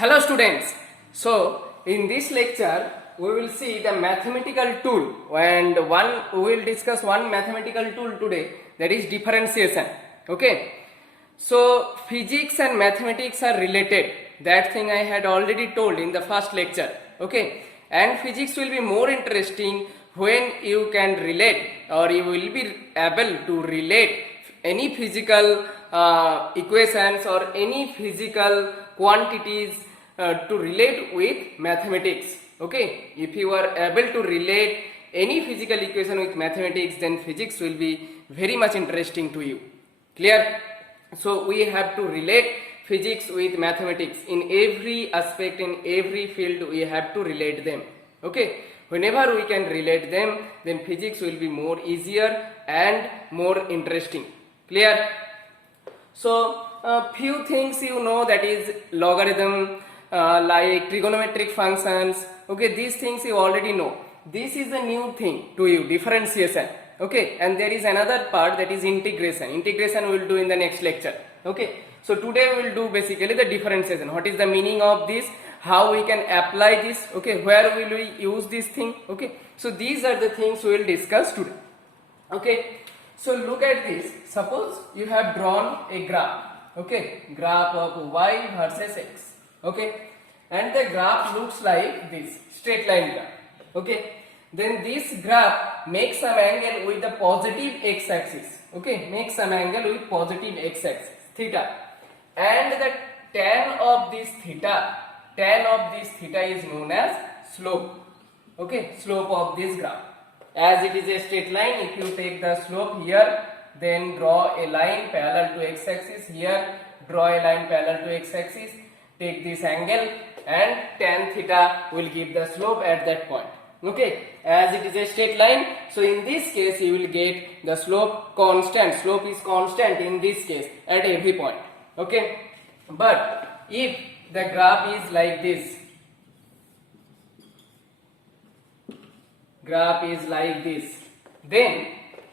Hello students. So in this lecture we will see the mathematical tool and we will discuss one mathematical tool today, that is differentiation. Okay. So physics and mathematics are related. That thing I had already told in the first lecture. Okay. And physics will be more interesting when you can relate or you will be able to relate any physical equations or any physical quantities to relate with mathematics. Okay, if you are able to relate any physical equation with mathematics, then physics will be very much interesting to you. Clear? So we have to relate physics with mathematics in every aspect, in every field we have to relate them. Okay, whenever we can relate them, then physics will be more easier and more interesting. Clear? So few things you know, that is logarithm, like trigonometric functions. Okay, these things you already know. This is a new thing to you, differentiation. Okay, and there is another part, that is integration. Integration we will do in the next lecture. Okay, so today we will do basically the differentiation. What is the meaning of this? How we can apply this? Okay, where will we use this thing? Okay, so these are the things we will discuss today. Okay, so look at this. Suppose you have drawn a graph. Okay, graph of y versus x. Okay, and the graph looks like this, straight line graph. Okay, then this graph makes some angle with the positive x-axis. Okay, make some angle with positive x-axis, theta, and the tan of this theta is known as slope. Okay, slope of this graph. As it is a straight line, if you take the slope here, then draw a line parallel to x-axis. Here, draw a line parallel to x-axis. Take this angle, and tan theta will give the slope at that point. Okay, as it is a straight line, so in this case you will get the slope constant. Slope is constant in this case at every point. Okay, but if the graph is like this,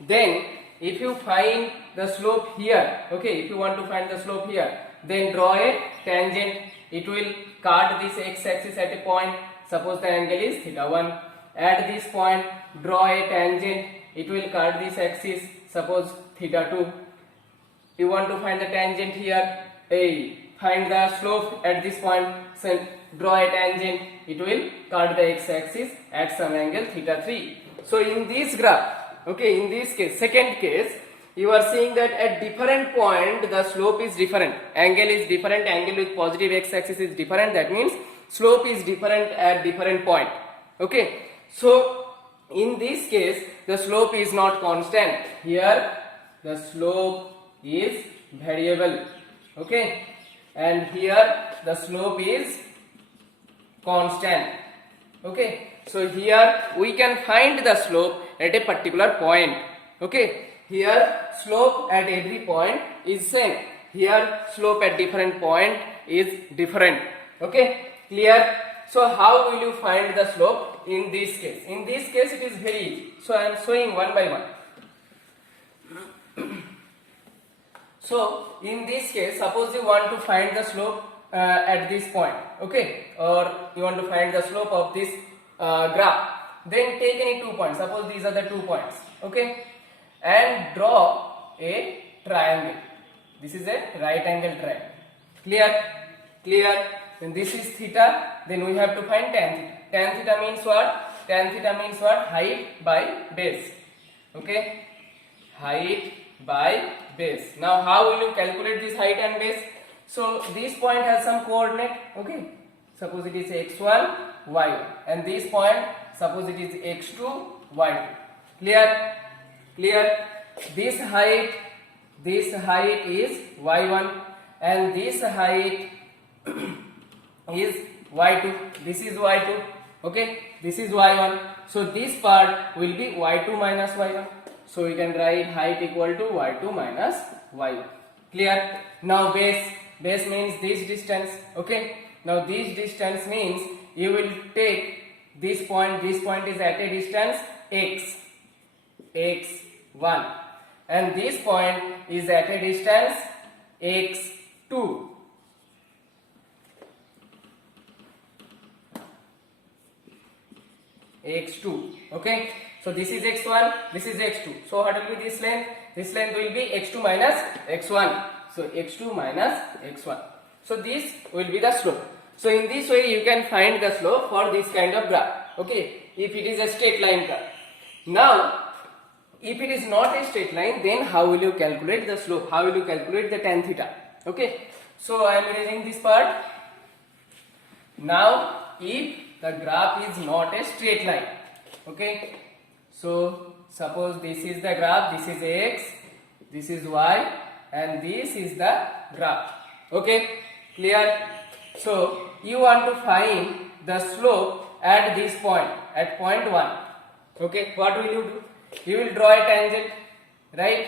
then if you find the slope here, okay, if you want to find the slope here, then draw a tangent. It will cut this x-axis at a point. Suppose the angle is theta 1. At this point, draw a tangent. It will cut this axis. Suppose theta 2. You want to find the tangent here. Find the slope at this point. So draw a tangent. It will cut the x-axis at some angle theta 3. So in this graph, okay, in this case, second case, you are seeing that at different point the slope is different, angle is different, angle with positive x-axis is different. That means slope is different at different point. Okay, so in this case the slope is not constant. Here the slope is variable. Okay, and here the slope is constant. Okay, so here we can find the slope at a particular point. Okay, here slope at every point is same. Here slope at different point is different. Okay, clear? So how will you find the slope in this case? In this case it is very easy. So I am showing one by one. So in this case, suppose you want to find the slope at this point, okay, or you want to find the slope of this graph, then take any 2 points. Suppose these are the 2 points, okay, and draw a triangle. This is a right angle triangle. Clear? Clear? When this is theta, then we have to find tan theta. Tan theta means what? Tan theta means what? Height by base. Okay, height by base. Now how will you calculate this height and base? So this point has some coordinate. Okay, suppose it is x1, y1, and this point, suppose it is x2, y2. Clear? Clear? This height is y1, and this height is y2. This is y2. Okay, this is y1. So this part will be y2 minus y1. So we can write height equal to y2 minus y1. Clear? Now base means this distance. Okay, now this distance means you will take this point is at a distance x1, and this point is at a distance x2. x2. Okay, so this is x1, this is x2. So what will be this length? This length will be x2 minus x1. So x2 minus x1. So this will be the slope. So in this way you can find the slope for this kind of graph. Okay, if it is a straight line graph. Now if it is not a straight line, then how will you calculate the slope? How will you calculate the tan theta? Okay, so I am erasing this part. Now if the graph is not a straight line, okay, so suppose this is the graph, this is x, this is y, and this is the graph. Okay, clear? So you want to find the slope at this point, at point 1. Okay, what will you do? You will draw a tangent, right?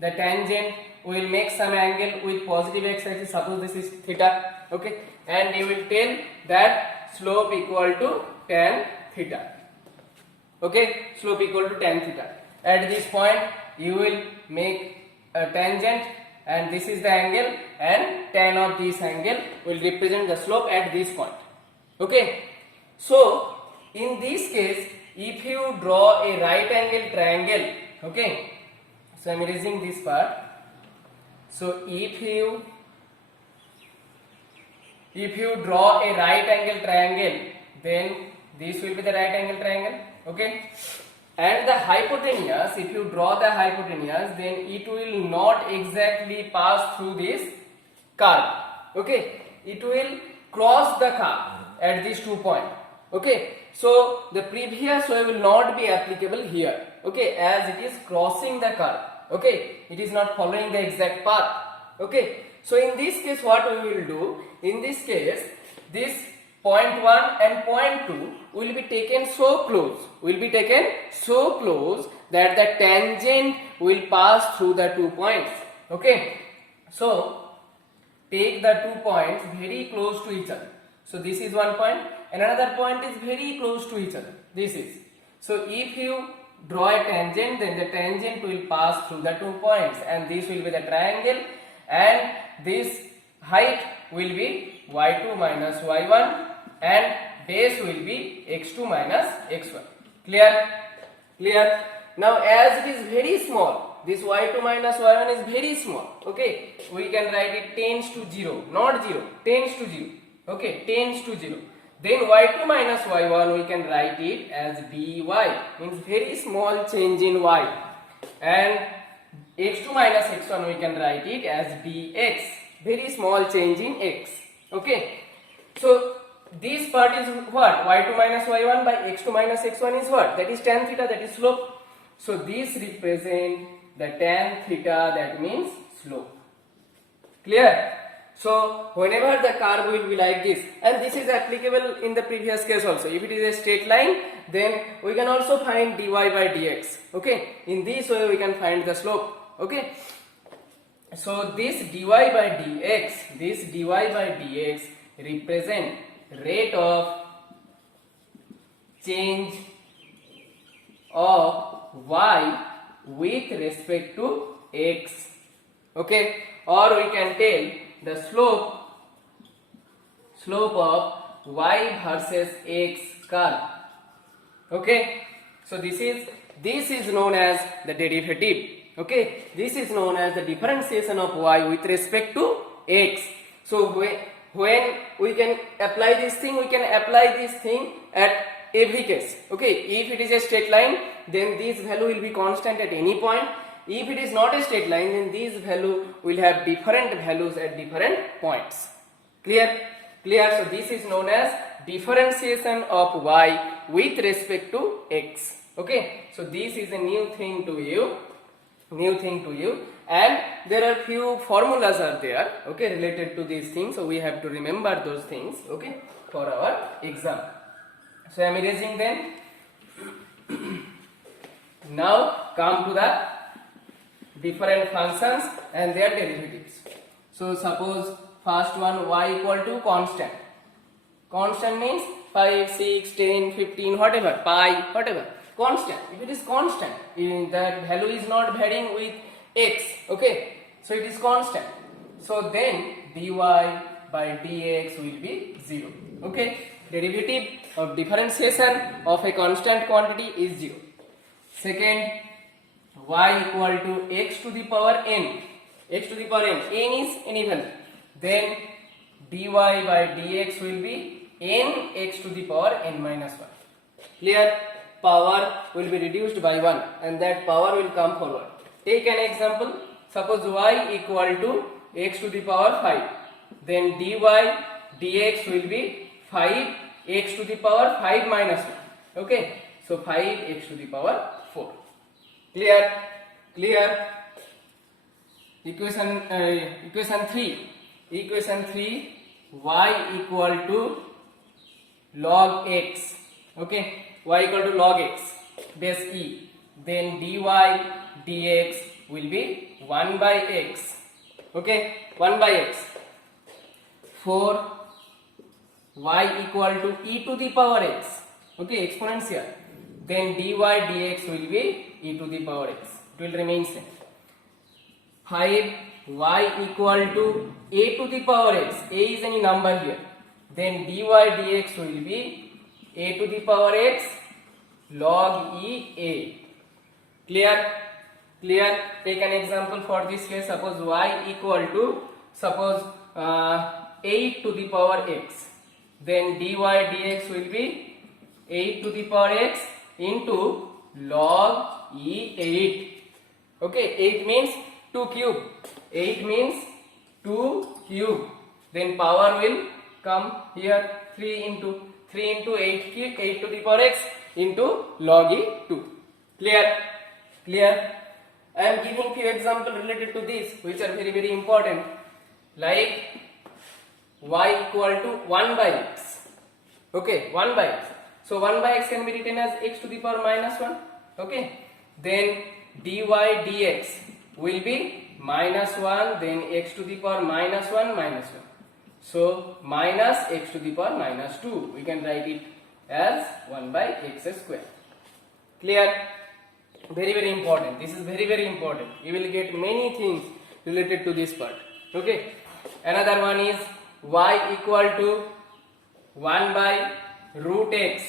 The tangent will make some angle with positive x axis, suppose this is theta. Okay, and you will tell that slope equal to tan theta. Okay, slope equal to tan theta. At this point you will make a tangent, and this is the angle, and tan of this angle will represent the slope at this point. Okay, so in this case, if you draw a right angle triangle, okay, so I am erasing this part. So if you draw a right angle triangle, then this will be the right angle triangle. Okay, and the hypotenuse, if you draw the hypotenuse, then it will not exactly pass through this curve. Okay, it will cross the curve at these 2 points. Okay, so the previous way will not be applicable here. Okay, as it is crossing the curve. Okay, it is not following the exact path. Okay, so in this case what we will do? In this case, this point 1 and point 2 will be taken so close, that the tangent will pass through the 2 points. Okay, so take the 2 points very close to each other. So this is one point, and another point is very close to each other. This is. So if you draw a tangent, then the tangent will pass through the 2 points, and this will be the triangle, and this height will be y2 minus y1, and base will be x2 minus x1. Clear? Clear? Now as it is very small, this y2 minus y1 is very small. Okay, we can write it tends to 0, not 0, tends to 0. Okay, tends to 0. Then y2 minus y1 we can write it as dy, means very small change in y, and x2 minus x1 we can write it as dx, very small change in x. Okay, so this part is what? Y2 minus y1 by x2 minus x1 is what? That is tan theta, that is slope. So this represents the tan theta, that means slope. Clear? So whenever the curve will be like this, and this is applicable in the previous case also. If it is a straight line, then we can also find dy by dx. Okay, in this way we can find the slope. Okay, so this dy by dx represent rate of change of y with respect to x. Okay, or we can tell the slope of y versus x curve. Okay, so this is known as the derivative. Okay, this is known as the differentiation of y with respect to x. So when we can apply this thing, we can apply this thing at every case. Okay, if it is a straight line, then this value will be constant at any point. If it is not a straight line, then these value will have different values at different points. Clear? Clear? So this is known as differentiation of y with respect to x. Okay, so this is a new thing to you, and there are few formulas are there, okay, related to these things. So we have to remember those things, okay, for our exam. So I am erasing them. Now come to the different functions and their derivatives. So suppose first one, y equal to constant. Constant means 5, 6, 10, 15, whatever, pi, whatever. Constant. If it is constant, that value is not varying with x. Okay, so it is constant. So then dy by dx will be 0. Okay, derivative of differentiation of a constant quantity is 0. Second, y equal to x to the power n. X to the power n is any value. Then dy by dx will be n x to the power n minus 1. Clear? Power will be reduced by 1 and that power will come forward. Take an example. Suppose y equal to x to the power 5. Then dy dx will be 5 x to the power 5 minus 1. Okay. So 5 x to the power 4. Clear? Clear? Equation 3. Equation 3, y equal to log x. Okay. Y equal to log x base e. Then dy dx will be 1 by x. Okay. 1 by x. For y equal to e to the power x. Okay. Exponential. Then dy dx will be e to the power x. It will remain same. 5 y equal to a to the power x. A is any number here. Then dy dx will be a to the power x log e a. Clear? Clear? Take an example for this case. Suppose y equal to 8 to the power x. Then dy dx will be 8 to the power x into log e 8. Okay, 8 means 2 cube. 8 means 2 cube. Then power will come here 3 into 8 cube, 8 to the power x into log e 2. Clear? Clear? I am giving few examples related to this which are very very important, like y equal to 1 by x. Okay, 1 by x. So 1 by x can be written as x to the power minus 1. Okay. Then dy dx will be minus 1, then x to the power minus 1 minus 1. So minus x to the power minus 2. We can write it as 1 by x square. Clear? Very very important. This is very very important. You will get many things related to this part. Okay. Another one is y equal to 1 by root x.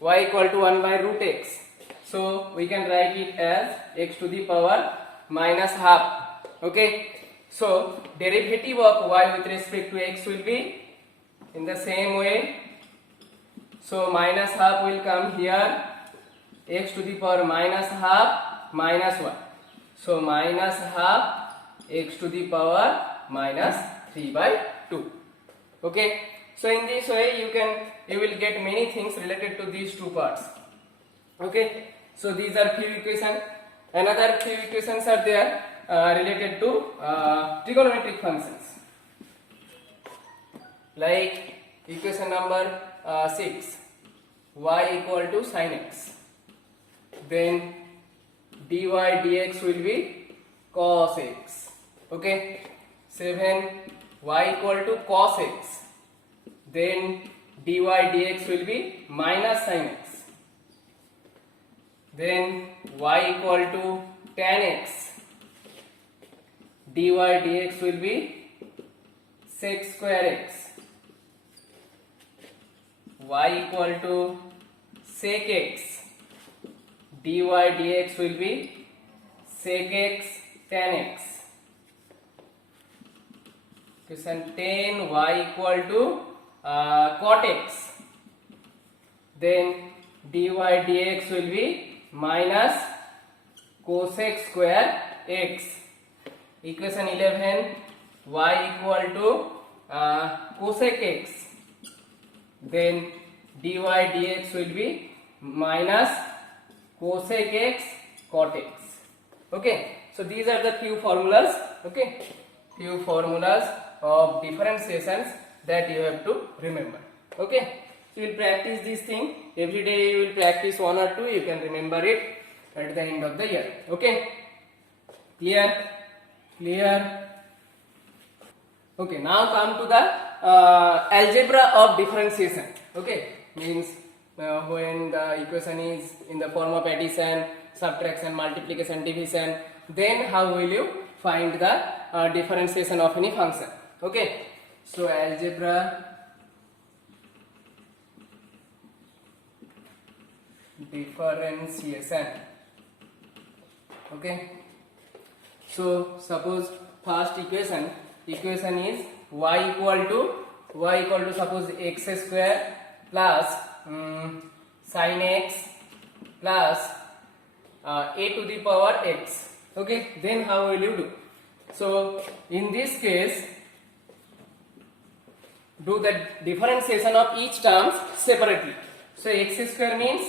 Y equal to 1 by root x. So we can write it as x to the power minus half. Okay. So derivative of y with respect to x will be in the same way. So minus half will come here, x to the power minus half minus 1. So minus half x to the power minus 3 by 2. Okay. So in this way you will get many things related to these two parts. Okay. So these are few equations. Another few equations are there related to trigonometric functions. Like equation number 6, y equal to sin x. Then dy dx will be cos x. Okay. 7, y equal to cos x. Then dy dx will be minus sin x. Then y equal to tan x. Dy dx will be sec square x. Y equal to sec x. Dy dx will be sec x tan x. Question 10, y equal to cot x. Then dy dx will be minus cosec square x. Equation 11, y equal to cosec x. Then dy dx will be minus cosec x cot x. Okay. So these are the few formulas. Okay. Few formulas of differentiations that you have to remember. Okay. So you will practice this thing every day. You will practice 1 or 2. You can remember it at the end of the year. Okay. Clear? Clear? Okay. Now come to the algebra of differentiation. Okay. Means when the equation is in the form of addition, subtraction, multiplication, division, then how will you find the differentiation of any function? Okay. So algebra differentiation. Okay, so suppose first equation is y equal to suppose x square plus sin x plus a to the power x. Okay, then how will you do? So in this case, do the differentiation of each terms separately. So x square means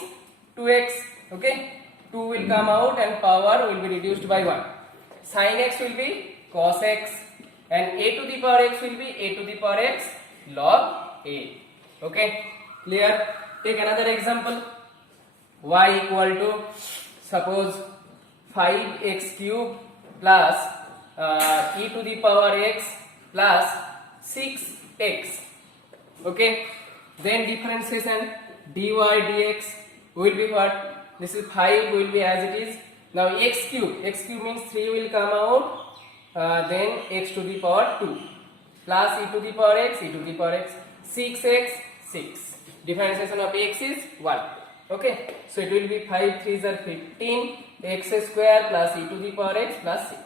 2x. Okay, 2 will come out and power will be reduced by 1. Sin x will be cos x, and a to the power x will be a to the power x log a. Okay, clear? Take another example. Y equal to suppose 5x cube plus e to the power x plus 6x. Okay, then differentiation dy dx will be what? This is 5 will be as it is. Now x cube means 3 will come out, then x to the power 2 plus e to the power x, 6x 6. Differentiation of x is 1. Okay, so it will be 5 3s are 15 x square plus e to the power x plus 6.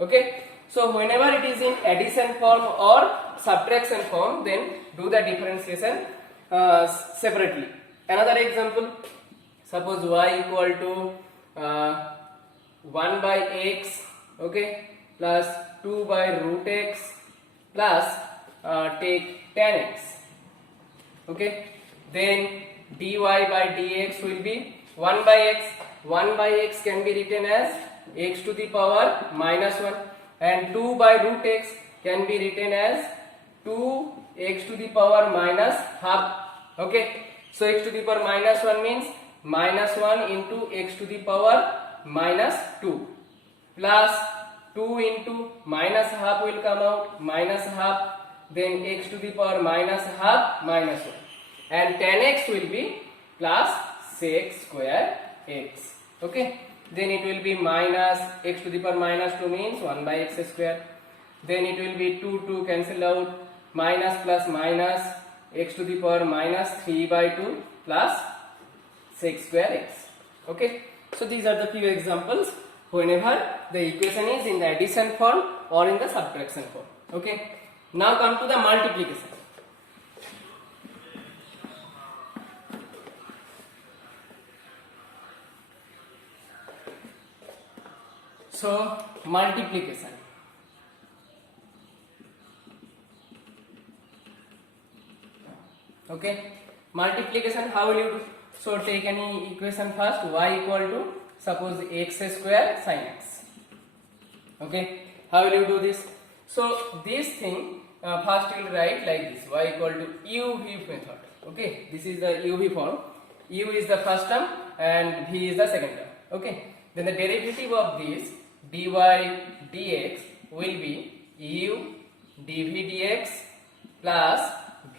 Okay, so whenever it is in addition form or subtraction form, then do the differentiation separately. Another example, suppose y equal to 1 by x, okay, plus 2 by root x plus take tan x. Okay, then dy by dx will be 1 by x. 1 by x can be written as x to the power minus 1, and 2 by root x can be written as 2x to the power minus half. Okay, so x to the power minus 1 means minus 1 into x to the power minus 2 plus 2 into minus half will come out minus half, then x to the power minus half minus 1, and tan x will be plus sec square x. Okay, then it will be minus x to the power minus 2 means 1 by x square, then it will be 2 cancel out, minus plus minus x to the power minus 3 by 2 plus sec square x. Okay, so these are the few examples whenever the equation is in the addition form or in the subtraction form. Okay, now come to the multiplication. So multiplication. Okay, multiplication, how will you do? So take any equation first. Y equal to suppose x square sin x. Okay, how will you do this? So this thing first you will write like this: y equal to uv method. Okay, this is the uv form. U is the first term and v is the second term. Okay, then the derivative of this dy dx will be u dv dx plus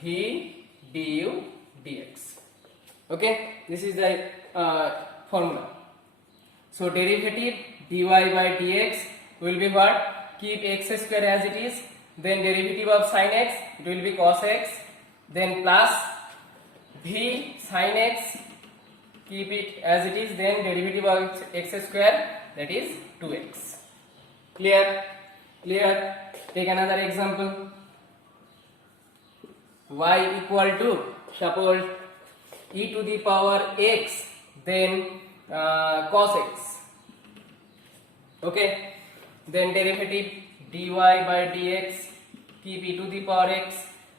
v du dx. Okay, this is the formula. So derivative dy by dx will be what? Keep x square as it is, then derivative of sin x, it will be cos x, then plus v sin x, keep it as it is, then derivative of x square, that is 2x. Clear? Clear? Take another example. Y equal to suppose e to the power x, then cos x. Okay, then derivative dy by dx, keep e to the power x,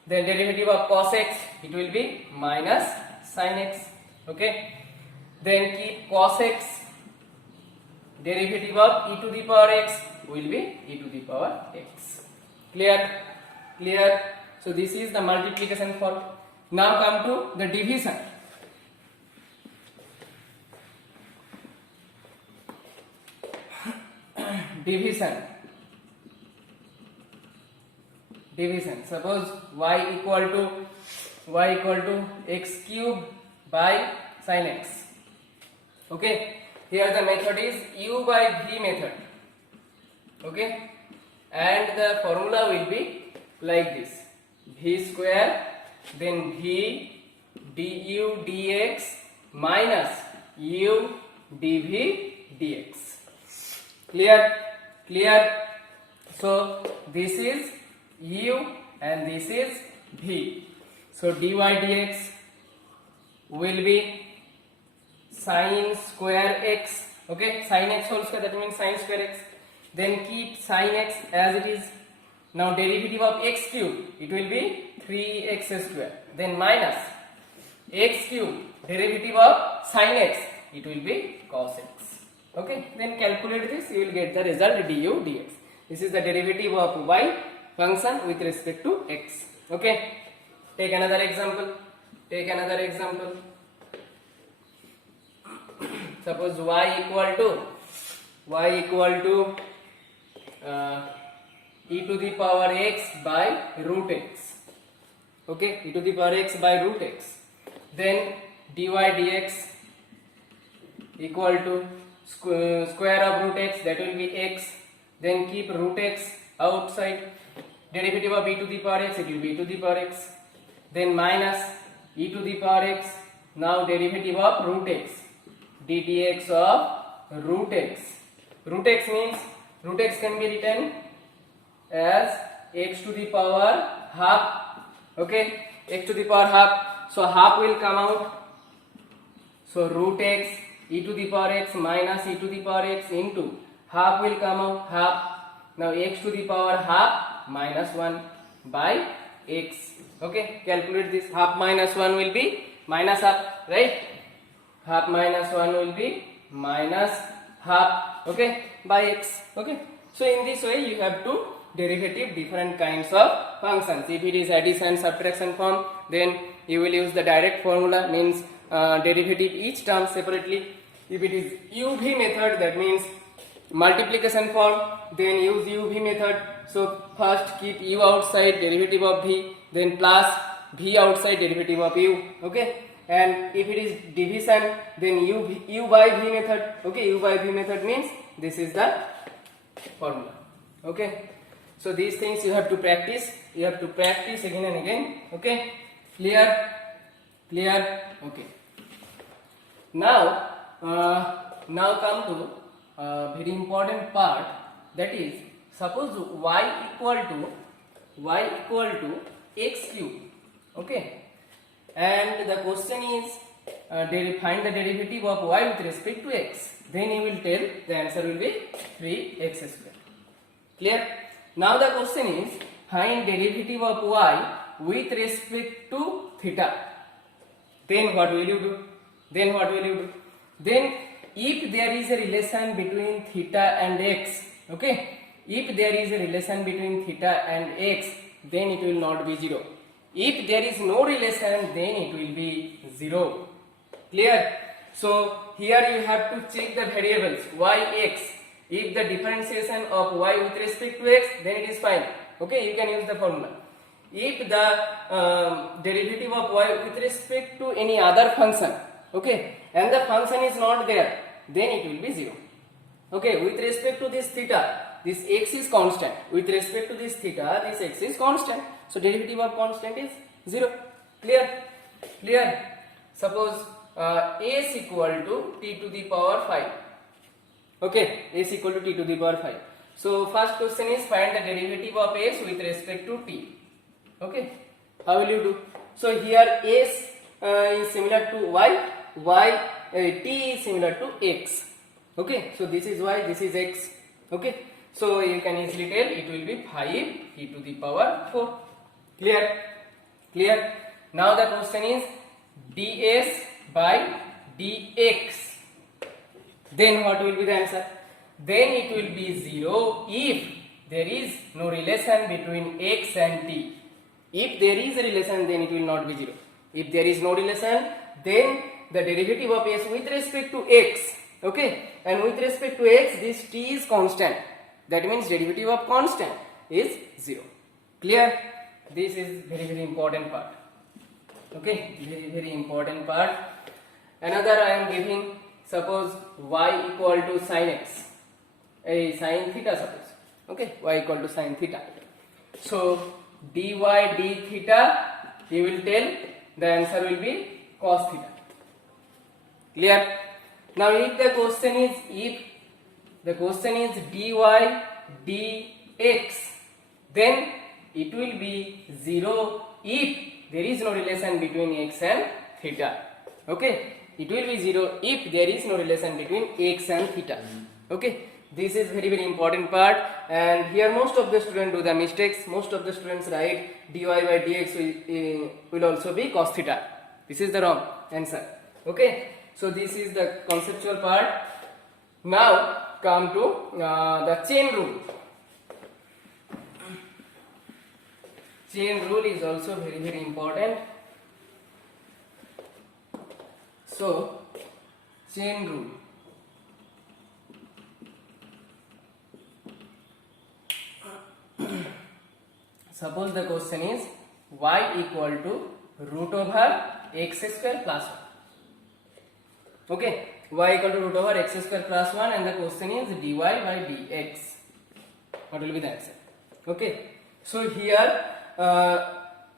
then derivative of cos x, it will be minus sin x. Okay, then keep cos x, derivative of e to the power x will be e to the power x. Clear? Clear? So this is the multiplication form. Now come to the division. Division. Suppose y equal to x cube by sin x. Okay. Here the method is u by v method. Okay. And the formula will be like this: v square, then v du dx minus u dv dx. Clear. So this is u and this is v. So dy dx will be sin square x. Okay, sin x whole square, that means sin square x. Then keep sin x as it is. Now derivative of x cube, it will be 3x square. Then minus x cube, derivative of sin x, it will be cos x. Okay, then calculate this, you will get the result du dx. This is the derivative of y function with respect to x. Okay, take another example. Suppose y equal to e to the power x by root x. Okay, e to the power x by root x. Then dy dx equal to square of root x, that will be x. Then keep root x outside. Derivative of e to the power x, it will be e to the power x. Then minus e to the power x. Now derivative of root x, ddx of root x. Root x means root x can be written as x to the power half. Okay, x to the power half. So half will come out. So root x e to the power x minus e to the power x into half will come out, half. Now x to the power half minus 1 by x. Okay, calculate this. Half minus 1 will be minus half, right? Half minus 1 will be minus half, okay, by x. Okay, so in this way you have to derivative different kinds of functions. If it is addition subtraction form, then you will use the direct formula, means derivative each term separately. If it is uv method, that means multiplication form, then use uv method. So first keep u outside, derivative of v, then plus v outside, derivative of u. Okay, and if it is division, then u by v method. Okay, u by v method means this is the formula. Okay, so these things you have to practice again and again. Okay, clear. Okay, now come to very important part, that is, suppose y equal to x cube. Okay, and the question is find the derivative of y with respect to x. Then you will tell the answer will be 3x square. Clear? Now the question is find derivative of y with respect to theta. Then what will you do? Then if there is a relation between theta and x, okay, if there is a relation between theta and x, then it will not be 0. If there is no relation, then it will be 0. Clear? So here you have to check the variables y, x. If the differentiation of y with respect to x, then it is fine. Okay, you can use the formula. If the derivative of y with respect to any other function, okay, and the function is not there, then it will be 0. Okay, with respect to this theta, this x is constant. With respect to this theta, this x is constant. So derivative of constant is 0. Clear? Suppose s equal to t to the power 5. Okay, s equal to t to the power 5. So first question is find the derivative of s with respect to t. Okay, how will you do? So here s is similar to y, t is similar to x. Okay, so this is y, this is x. Okay, so you can easily tell it will be 5 e to the power 4. Clear? Now the question is ds by dx. Then what will be the answer? Then it will be 0 if there is no relation between x and t. If there is a relation, then it will not be 0. If there is no relation, then the derivative of s with respect to x, okay, and with respect to x, this t is constant. That means derivative of constant is 0. Clear? This is very important part. Okay, very important part. Another I am giving, suppose y equal to sin x, sin theta suppose. Okay, y equal to sin theta. So dy d theta, you will tell the answer will be cos theta. Clear? Now if the question is dy dx, then it will be 0 if there is no relation between x and theta. Okay, it will be 0 if there is no relation between x and theta. Okay, this is very important part, and here most of the students do the mistakes. Most of the students write dy by dx will also be cos theta. This is the wrong answer. Okay, so this is the conceptual part. Now come to the chain rule. Chain rule is also very important. So chain rule. Suppose the question is y equal to root over x square plus 1. Okay, y equal to root over x square plus 1, and the question is dy by dx. What will be the answer? Okay, so here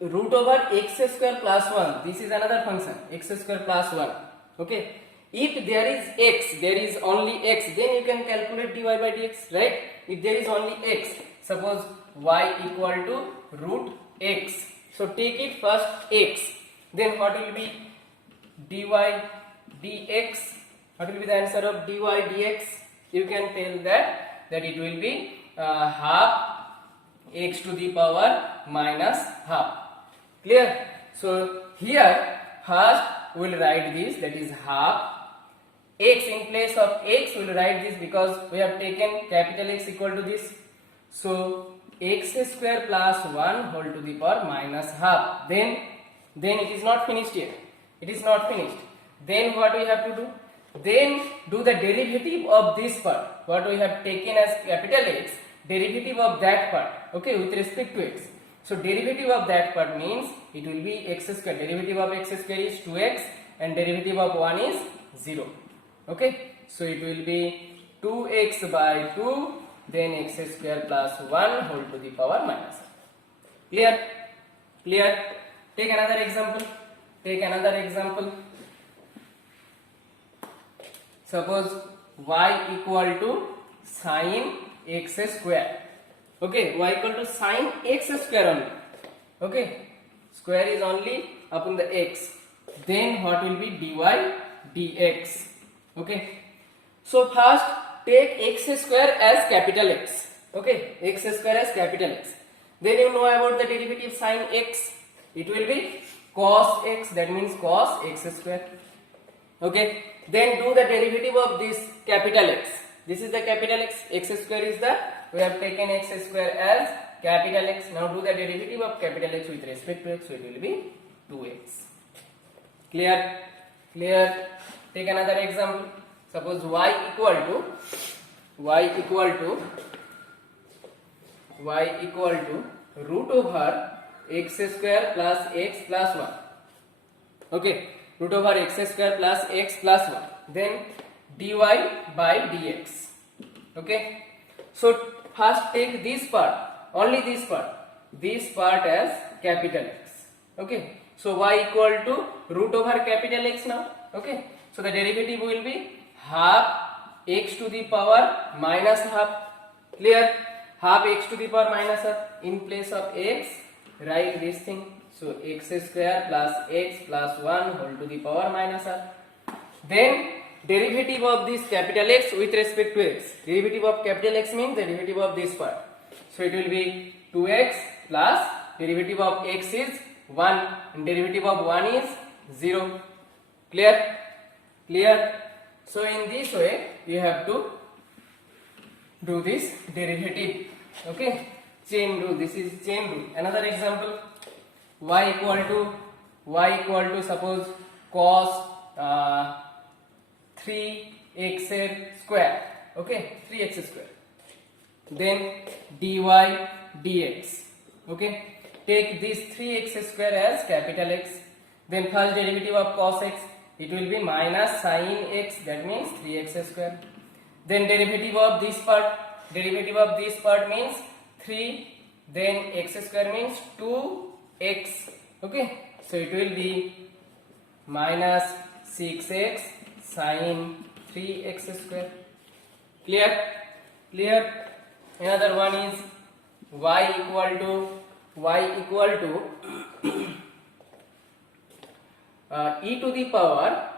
root over x square plus 1, this is another function, x square plus 1. Okay, if there is x, there is only x, then you can calculate dy by dx, right? If there is only x, suppose y equal to root x, so take it first x, then what will be dy dx? What will be the answer of dy dx? You can tell that it will be half x to the power minus half. Clear? So here first we will write this, that is half x. In place of x we will write this because we have taken capital X equal to this. So x square plus 1 whole to the power minus half. Then it is not finished yet. It is not finished. Then what we have to do? Then do the derivative of this part. What we have taken as capital X, derivative of that part. Okay, with respect to x. So derivative of that part means it will be x square. Derivative of x square is 2x, and derivative of 1 is 0. Okay, so it will be 2x by 2, then x square plus 1 whole to the power minus. Clear? Clear? Take another example. Take another example. Suppose y equal to sine x square. Okay, y equal to sine x square only. Okay, square is only upon the x. Then what will be dy dx? Okay, so first take x square as capital X. Okay, x square as capital X. Then you know about the derivative sine x. It will be cos x, that means cos x square. Okay, then do the derivative of this capital X. This is the capital X. X square is the, we have taken x square as capital X. Now do the derivative of capital X with respect to x, so it will be 2x. Clear? Clear? Take another example. Suppose y equal to root over x square plus x plus 1. Okay, root over x square plus x plus 1. Then dy by dx. Okay, so first take this part, only this part as capital X. Okay, so y equal to root over capital X now. Okay, so the derivative will be half x to the power minus half. Clear? Half x to the power minus half. In place of x, write this thing. So x square plus x plus 1 whole to the power minus half. Then derivative of this capital X with respect to x. Derivative of capital X means the derivative of this part. So it will be 2x plus derivative of x is 1 and derivative of 1 is 0. Clear? Clear? So in this way you have to do this derivative. Okay, chain rule. This is chain rule. Another example, y equal to suppose cos 3x square. Okay, 3x square. Then dy dx. Okay, take this 3x square as capital X. Then first derivative of cos x, it will be minus sine x, that means 3x square. Then derivative of this part means 3, then x square means 2x. Okay, so it will be minus 6x sine 3x square. Clear. Another one is y equal to e to the power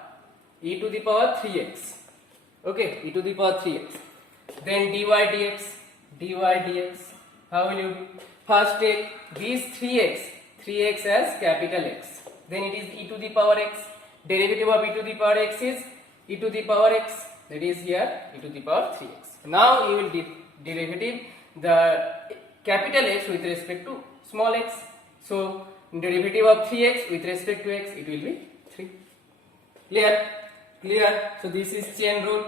3x. Okay, e to the power 3x. Then dy dx. How will you do? First take these 3x as capital X. Then it is e to the power x. Derivative of e to the power x is e to the power x. That is here e to the power 3x. Now you will derivative the capital X with respect to small x. So derivative of 3x with respect to x, it will be 3. Clear. So this is chain rule.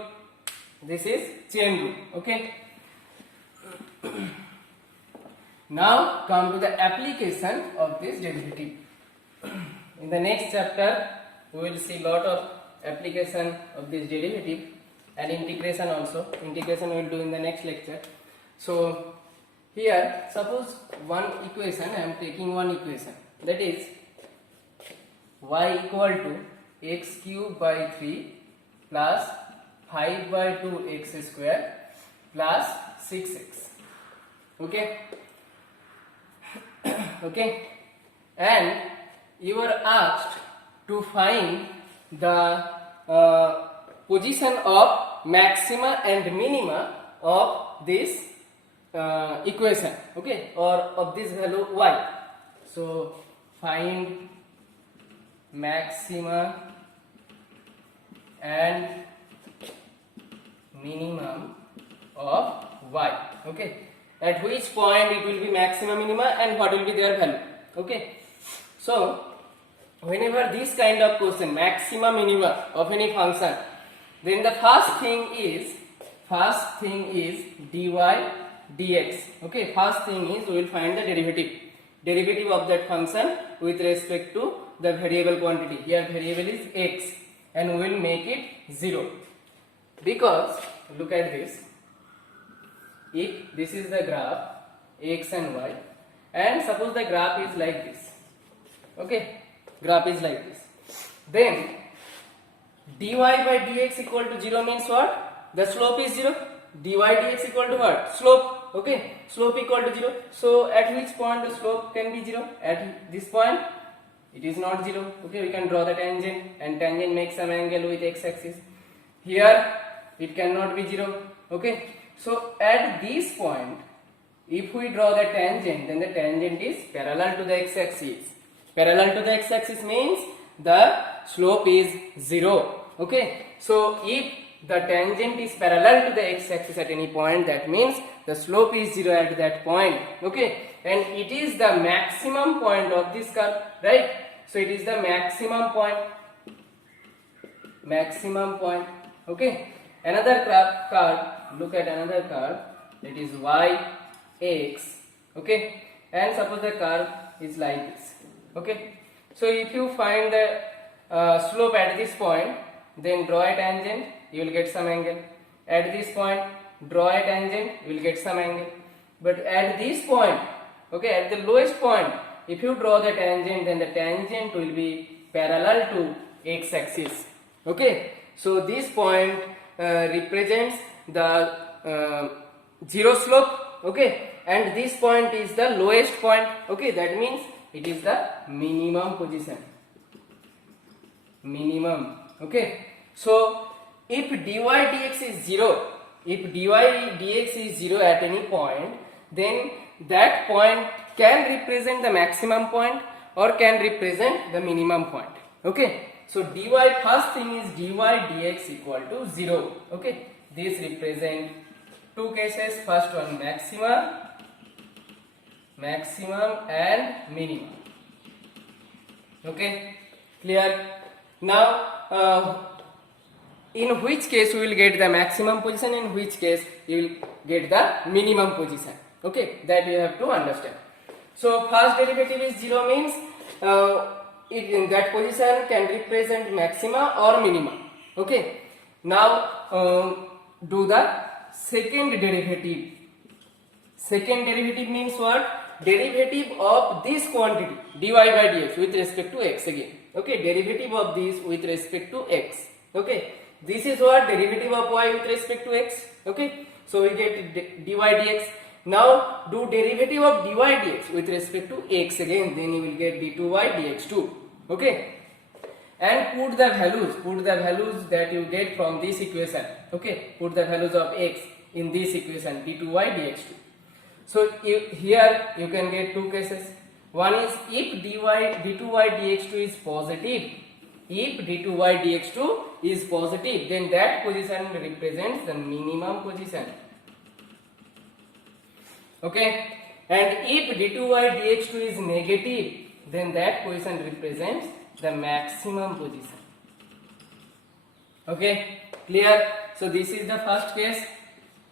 Okay. Now come to the application of this derivative. In the next chapter we will see lot of application of this derivative and integration also. Integration we will do in the next lecture. So here suppose one equation, I am taking one equation, that is y equal to x cube by 3 plus 5 by 2 x square plus 6x. Okay. Okay, and you are asked to find the position of maxima and minima of this equation, okay, or of this value y. So find maxima and minimum of y. Okay, at which point it will be maxima minima and what will be their value. Okay, so whenever this kind of question, maxima minima of any function, then the first thing is dy dx. Okay, first thing is we will find the derivative of that function with respect to the variable quantity. Here variable is x and we will make it 0, because look at this. If this is the graph x and y, and suppose the graph is like this, okay, graph is like this, then dy by dx equal to 0 means what? The slope is 0. Dy dx equal to what? Slope. Okay, slope equal to 0. So at which point the slope can be 0? At this point it is not 0. Okay, we can draw the tangent, and tangent makes some angle with x axis. Here it cannot be 0. Okay, so at this point if we draw the tangent, then the tangent is parallel to the x axis. Parallel to the x axis means the slope is 0. Okay, so if the tangent is parallel to the x axis at any point, that means the slope is 0 at that point. Okay, and it is the maximum point of this curve, right? So it is the maximum point. Okay, another curve, look at another curve, that is y x. Okay, and suppose the curve is like this. Okay, so if you find the slope at this point, then draw a tangent, you will get some angle. At this point, draw a tangent, you will get some angle. But at this point, okay, at the lowest point, if you draw the tangent, then the tangent will be parallel to x axis. Okay, so this point represents the 0 slope. Okay, and this point is the lowest point. Okay, that means it is the minimum position. Okay, so if dy dx is 0, if dy dx is 0 at any point, then that point can represent the maximum point or can represent the minimum point. Okay, so dy, first thing is dy dx equal to 0. Okay, this represent two cases. First one maximum and minimum. Okay, clear. Now in which case we will get the maximum position, in which case you will get the minimum position. Okay, that you have to understand. So first derivative is 0 means in that position can represent maxima or minima. Okay, now do the second derivative. Second derivative means what? Derivative of this quantity dy by dx with respect to x again. Okay, derivative of this with respect to x. Okay, this is what derivative of y with respect to x. Okay, so we get dy dx. Now do derivative of dy dx with respect to x again, then you will get d2y dx2. Okay, and put the values that you get from this equation. Okay, put the values of x in this equation, d2y dx2. So here you can get two cases. One is if d2y dx2 is positive. If d2y dx2 is positive, then that position represents the minimum position. Okay, and if d2y dx2 is negative, then that position represents the maximum position. Okay, clear? So this is the first case,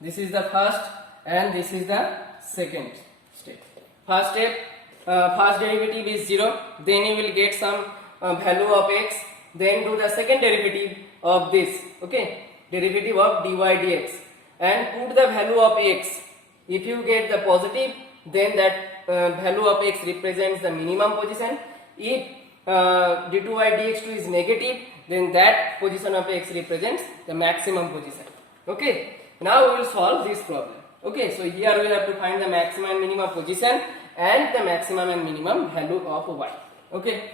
this is the first, and this is the second step. First step, first derivative is 0, then you will get some value of x, then do the second derivative of this. Okay, derivative of dy dx, and put the value of x. If you get the positive, then that value of x represents the minimum position. If d2y dx2 is negative, then that position of x represents the maximum position. Okay, now we will solve this problem. Okay, so here we have to find the maximum and minimum position and the maximum and minimum value of y. Okay,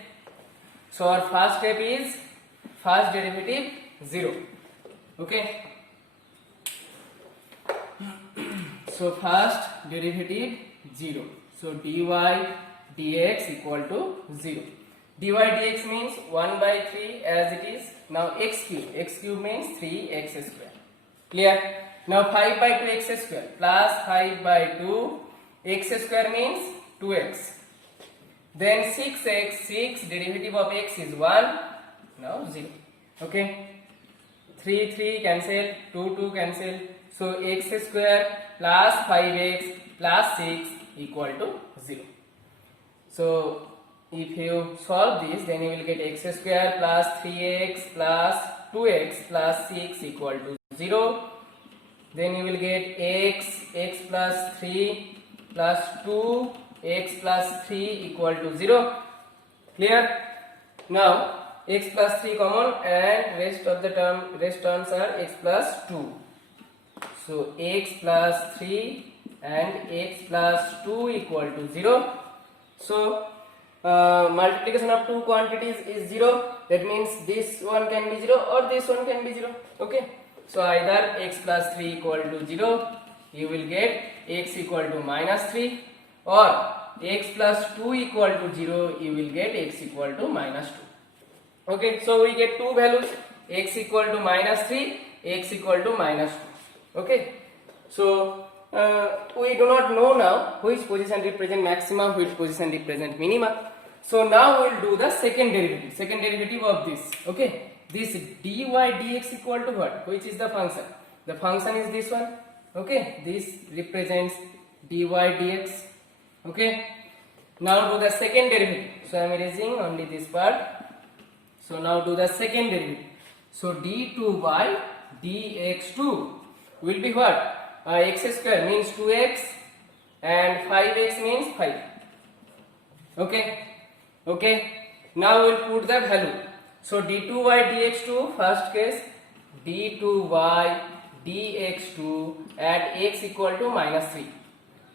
so our first step is first derivative 0. Okay, so first derivative 0. So dy dx equal to 0. dy dx means 1 by 3 as it is. Now x cube means 3x square. Clear? Now 5 by 2 x square plus 5 by 2 x square means 2x. Then 6x, 6 derivative of x is 1. Now 0. Okay. 3 cancel, 2 cancel. So x square plus 5x plus 6 equal to 0. So if you solve this, then you will get x square plus 3x plus 2x plus 6 equal to 0. Then you will get x plus 3 plus 2 x plus 3 equal to 0. Clear? Now x plus 3 common and rest terms are x plus 2. So x plus 3 and x plus 2 equal to 0. So multiplication of two quantities is 0. That means this one can be 0 or this one can be 0. Okay. So either x plus 3 equal to 0, you will get x equal to minus 3, or x plus 2 equal to 0, you will get x equal to minus 2. Okay, so we get two values, x equal to minus 3, x equal to minus 2. Okay, so we do not know now which position represent maximum, which position represent minima. So now we will do the second derivative of this. Okay, this dy dx equal to what? Which is the function? The function is this one. Okay, this represents dy dx. Okay, now do the second derivative. So I am erasing only this part. So now do the second derivative. So d2y dx2 will be what? X square means 2x and 5x means 5. Okay, now we will put the value. So d2y dx2, first case, d2y dx2 at x equal to minus 3.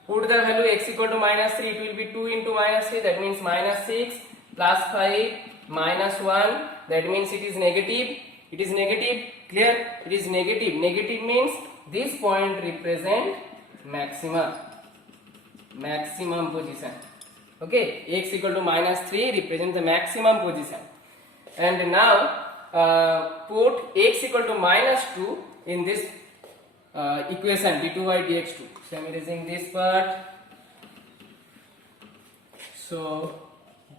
Put the value x equal to minus 3, it will be 2 into minus 3, that means minus 6 plus 5 minus 1, that means it is negative. It is negative. Clear? It is negative. Negative means this point represent maximum position. Okay, x equal to minus 3 represents the maximum position. And now put x equal to minus 2 in this equation d2y dx2. So I am erasing this part. So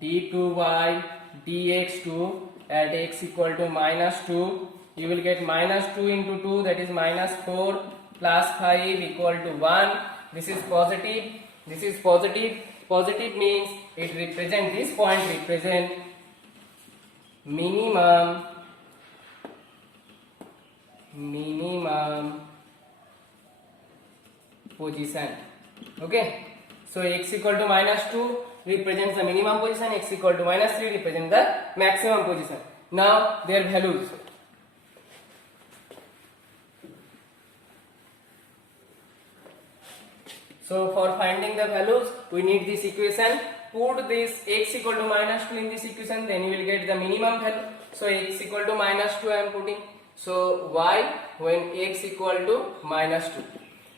d2y dx2 at x equal to minus 2, you will get minus 2 into 2, that is minus 4 plus 5 equal to 1. This is positive. This is positive. Positive means it represents, this point represent minimum position. Okay, so x equal to minus 2 represents the minimum position, x equal to minus 3 represents the maximum position. Now their values. So for finding the values, we need this equation. Put this x equal to minus 2 in this equation, then you will get the minimum value. So x equal to minus 2 I am putting. So y when x equal to minus 2,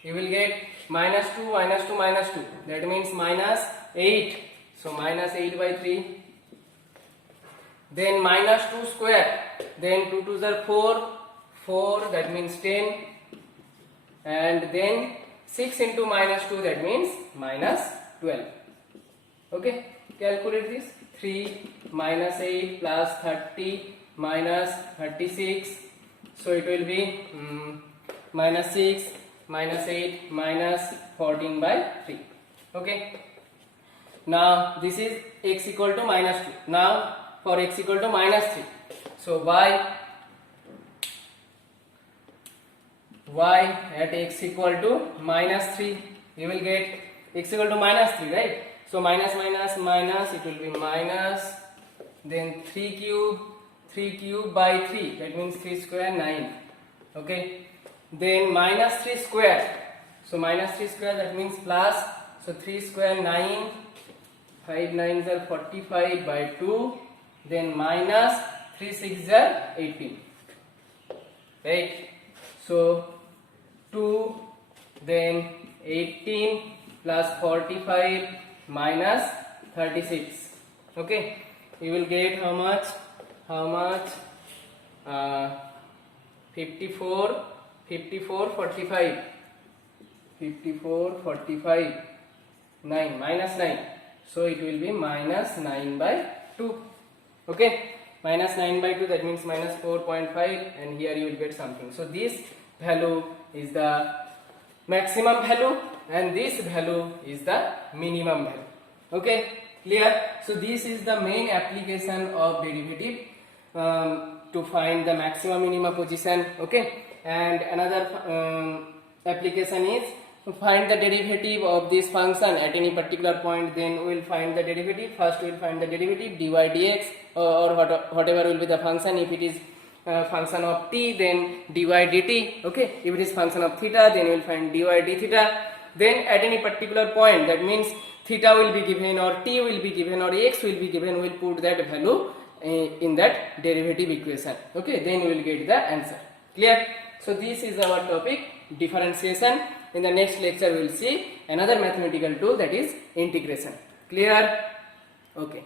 you will get minus 2 minus 2 minus 2. That means minus 8. So minus 8 by 3. Then minus 2 square. Then 2 2s are 4. 4, that means 10. And then 6 into minus 2, that means minus 12. Okay, calculate this. 3 minus 8 plus 30 minus 36. So it will be minus 6 minus 8 minus 14 by 3. Okay. Now this is x equal to minus 2. Now for x equal to minus 3. So y at x equal to minus 3, you will get x equal to minus 3, right? So minus minus minus, it will be minus, then 3 cube by 3, that means 3 square 9. Okay, then minus 3 square, so minus 3 square, that means plus, so 3 square 9, 5 9s are 45 by 2, then minus 3 6s are 18, right? So 2, then 18 plus 45 minus 36. Okay, you will get how much? 54 45 9 minus 9. So it will be minus 9 by 2. Okay, minus 9 by 2, that means minus 4.5, and here you will get something. So this value is the maximum value and this value is the minimum value. Okay, clear? So this is the main application of derivative to find the maximum minimum position. Okay, and another application is to find the derivative of this function at any particular point. Then we will find the derivative. First we will find the derivative dy dx or whatever will be the function. If it is function of t, then dy dt. Okay, if it is function of theta, then you will find dy d theta. Then at any particular point, that means theta will be given or t will be given or x will be given, we will put that value in that derivative equation. Okay, then you will get the answer. Clear? So this is our topic, differentiation. In the next lecture we will see another mathematical tool, that is integration. Clear? Okay.